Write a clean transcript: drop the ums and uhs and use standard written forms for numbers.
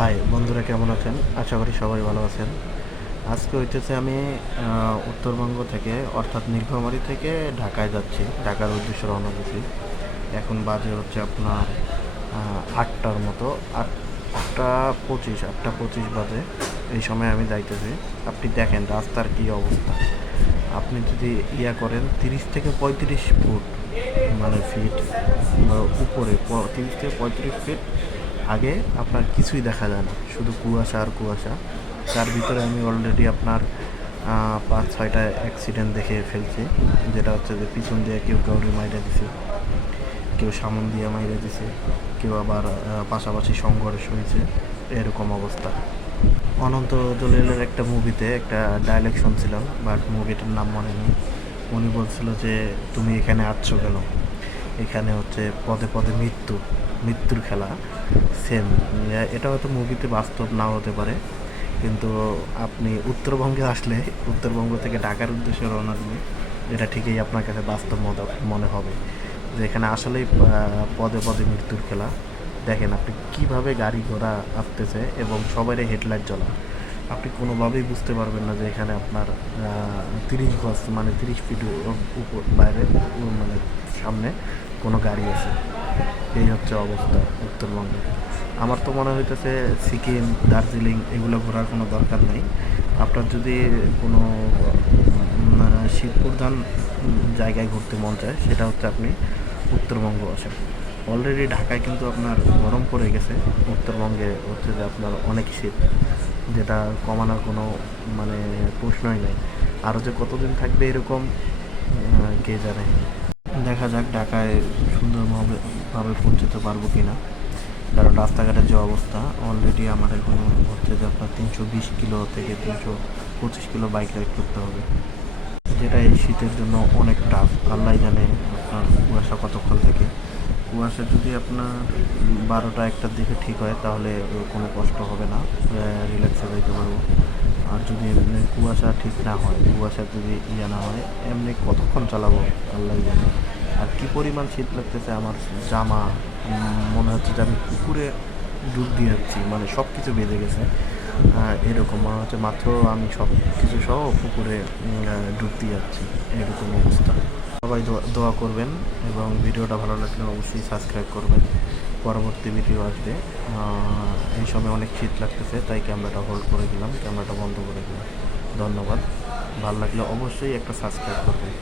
High বন্ধুরা, কেমন আছেন? আশা করি সবাই ভালো আছেন। আজকে হইতেছে আমি উত্তরবঙ্গ থেকে অর্থাৎ নীলফামারী থেকে ঢাকায় যাচ্ছি। ঢাকার উদ্দেশ্যে রওনা দিছি। এখন বাজে হচ্ছে আপনার ৮টার মতো। ৮টা ২৫ বাজে। এই সময় আমি যাইতেছি। আপনি দেখেন রাস্তার কী অবস্থা। আপনি যদি করেন ৩০ থেকে ৩৫ ফুট, মানে ফিট উপরে ৩০ থেকে ৩৫ ফিট আগে আপনার কিছুই দেখা যায় না, শুধু কুয়াশা আর কুয়াশা। তার ভিতরে আমি অলরেডি আপনার ৫-৬টা অ্যাক্সিডেন্ট দেখে ফেলছি, যেটা হচ্ছে যে পিছন দিয়ে কেউ কাউরে মাইরে দিছে, কেউ সামন দিয়ে মাইরে দিছে, কেউ আবার পাশাপাশি সংঘর্ষ হয়েছে, এরকম অবস্থা। অনন্ত জলিলের একটা মুভিতে একটা ডায়লগ শুনছিলাম, বাট মুভিটার নাম মনে নেই। উনি বলছিল যে তুমি এখানে আসছো কেন, এখানে হচ্ছে পদে পদে মৃত্যুর খেলা। সেম, এটা হয়তো মুভিতে বাস্তব নাও হতে পারে, কিন্তু আপনি উত্তরবঙ্গে আসলে, উত্তরবঙ্গ থেকে ঢাকার উদ্দেশ্যে রওনা দিলে এটা ঠিকই আপনার কাছে বাস্তব মনে হবে যে এখানে আসলেই পদে পদে মৃত্যুর খেলা। দেখেন আপনি কিভাবে গাড়ি ঘোড়া আসতেছে এবং সবারই হেডলাইট জ্বলা। আপনি কোনোভাবেই বুঝতে পারবেন না যে এখানে আপনার ৩০ গজ মানে ৩০ ফিট উপর বাইরে মানে সামনে কোনো গাড়ি আছে। এই হচ্ছে অবস্থা উত্তরবঙ্গে। আমার তো মনে হইতেছে সিকিম, দার্জিলিং এগুলো ঘোরার কোনো দরকার নেই। আপনার যদি কোনো শীতপ্রধান জায়গায় ঘুরতে মন চায়, সেটা হচ্ছে আপনি উত্তরবঙ্গ আসেন। অলরেডি ঢাকায় কিন্তু আপনার গরম পড়ে গেছে, উত্তরবঙ্গে হচ্ছে যে আপনার অনেক শীত, যেটা কমানোর কোনো মানে প্রশ্নই নেই। আরও যে কতদিন থাকবে এরকম কে জানে। দেখা যাক ঢাকায় সুন্দরভাবে পৌঁছতে পারবো কি না, কারণ রাস্তাঘাটের যে অবস্থা, অলরেডি আমার এখন হচ্ছে যে আপনার ৩২০ কিলো থেকে ৩২৫ কিলো বাইক রাইড করতে হবে, যেটা এই শীতের জন্য অনেক টাফ। আল্লাহ জানে আপনার কুয়াশা কতক্ষণ থেকে। কুয়াশা যদি আপনার ১২টা ১টার দিকে ঠিক হয় তাহলে কোনো কষ্ট হবে না, রিল্যাক্সে যাইতে পারবো। আর যদি এমনি কুয়াশা ঠিক না হয়, কুয়াশা যদি না হয়, এমনি কতক্ষণ চালাবো আল্লাহ জানে। আর কি পরিমাণ শীত লাগতেছে, আমার জামা মনে হচ্ছে যে আমি পুকুরে ডুব দিয়ে যাচ্ছি, মানে সব কিছু বেঁধে গেছে। এরকম মনে হচ্ছে মাত্র আমি সব কিছু সহ পুকুরে ডুব দিয়ে যাচ্ছি, এরকম অবস্থা। সবাই দোয়া করবেন এবং ভিডিওটা ভালো লাগলে অবশ্যই সাবস্ক্রাইব করবেন। পরবর্তী ভিডিও আসবে। এই সময় অনেক শীত লাগতেছে, তাই ক্যামেরাটা হোল্ড করে দিলাম, ক্যামেরাটা বন্ধ করে দিলাম। ধন্যবাদ। ভালো লাগলে অবশ্যই একটা সাবস্ক্রাইব করবেন।